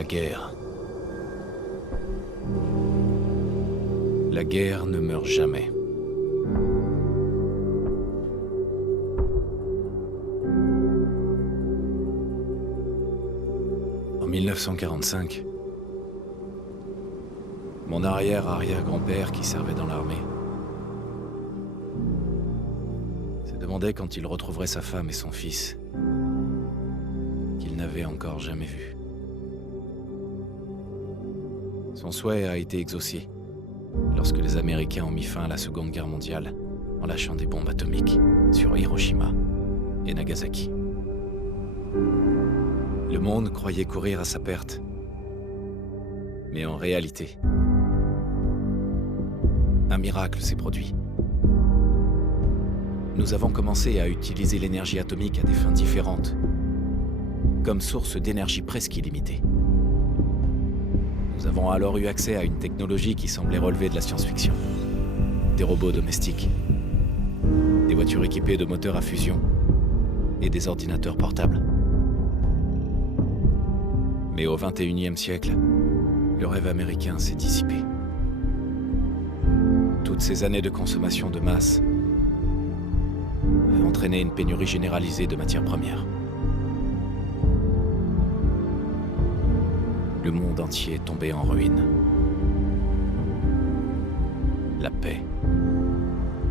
La guerre. La guerre ne meurt jamais. En 1945, mon arrière-arrière-grand-père qui servait dans l'armée se demandait quand il retrouverait sa femme et son fils qu'il n'avait encore jamais vus. Son souhait a été exaucé lorsque les Américains ont mis fin à la Seconde Guerre mondiale en lâchant des bombes atomiques sur Hiroshima et Nagasaki. Le monde croyait courir à sa perte. Mais en réalité, un miracle s'est produit. Nous avons commencé à utiliser l'énergie atomique à des fins différentes, comme source d'énergie presque illimitée. Nous avons alors eu accès à une technologie qui semblait relever de la science-fiction. Des robots domestiques, des voitures équipées de moteurs à fusion et des ordinateurs portables. Mais au XXIe siècle, le rêve américain s'est dissipé. Toutes ces années de consommation de masse avaient entraîné une pénurie généralisée de matières premières. Le monde entier est tombé en ruine. La paix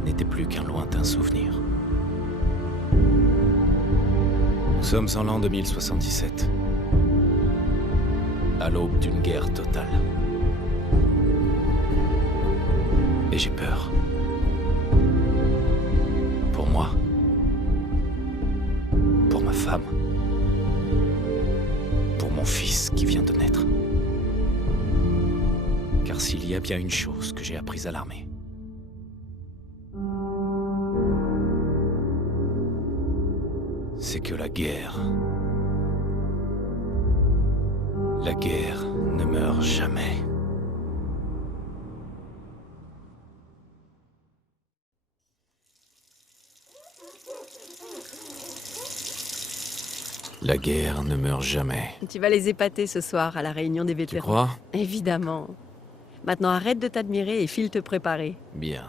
n'était plus qu'un lointain souvenir. Nous sommes en l'an 2077. À l'aube d'une guerre totale. Et j'ai peur. Pour moi. Pour ma femme. Pour mon fils qui vient de naître. Car s'il y a bien une chose que j'ai apprise à l'armée, c'est que la guerre ne meurt jamais. La guerre ne meurt jamais. Tu vas les épater ce soir à la réunion des Tu vétérans. crois? Évidemment. Maintenant arrête de t'admirer et file te préparer. Bien.